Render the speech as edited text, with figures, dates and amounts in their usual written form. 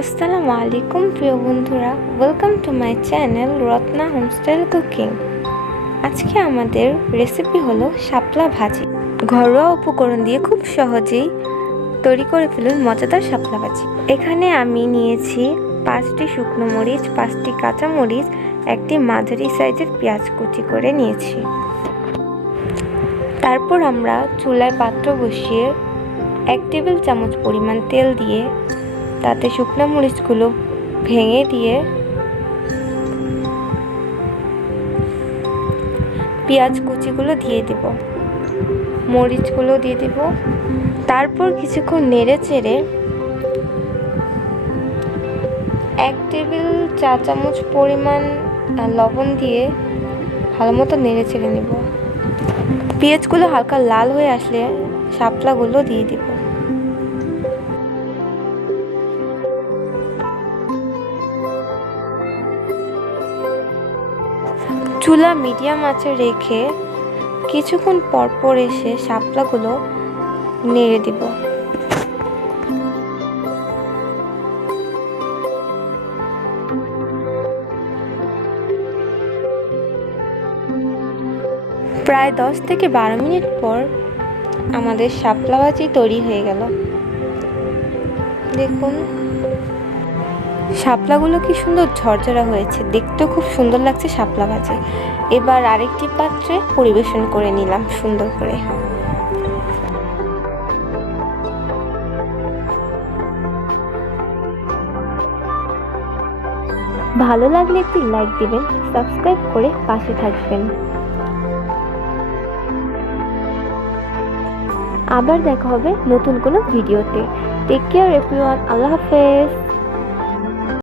আসসালামু আলাইকুম প্রিয় বন্ধুরা, welcome to my channel Ratna home style cooking. আজকে আমাদের রেসিপি হলো শাপলা ভাজি। ঘরোয়া উপকরণ দিয়ে খুব সহজেই তৈরি করে ফেলুন মজাদার শাপলা ভাজি। এখানে আমি নিয়েছি 5টি শুকনো মরিচ, 5টি কাঁচা মরিচ, একটি মাঝারি সাইজের পেঁয়াজ কুচি করে নিয়েছি। তারপর আমরা চুলায় পাত্র বসিয়ে 1 টেবিল চামচ পরিমাণ তেল দিয়ে তাতে শুকনো মরিচগুলো ভেঙে দিয়ে পেঁয়াজ কুচিগুলো দিয়ে দেব, মরিচগুলো দিয়ে দেব। তারপর কিছুক্ষণ নেড়ে চেড়ে 1 টেবিল চা চামচ পরিমাণ লবণ দিয়ে ভালো মতো নেড়ে চেড়ে নেব। পেঁয়াজগুলো হালকা লাল হয়ে আসলে শাপলাগুলো দিয়ে দেব। চুলা মিডিয়াম আঁচে রেখে কিছুক্ষণ পর এসে শাপলাগুলো নেড়ে দিব। প্রায় 10 থেকে 12 মিনিট পর আমাদের শাপলা ভাজি তৈরি হয়ে গেল। দেখুন শাপলাগুলো কি সুন্দর ঝরঝরা হয়েছে, দেখতেও খুব সুন্দর লাগছে শাপলা ভাজি। এবার আরেকটি পাত্রে পরিবেশন করে নিলাম সুন্দর করে। ভালো লাগলে একটি লাইক দিবেন, সাবস্ক্রাইব করে পাশে থাকবেন। আবার দেখা হবে নতুন কোনো ভিডিওতে। টেক কেয়ার এভরিওয়ান, আল্লাহ হাফেজ।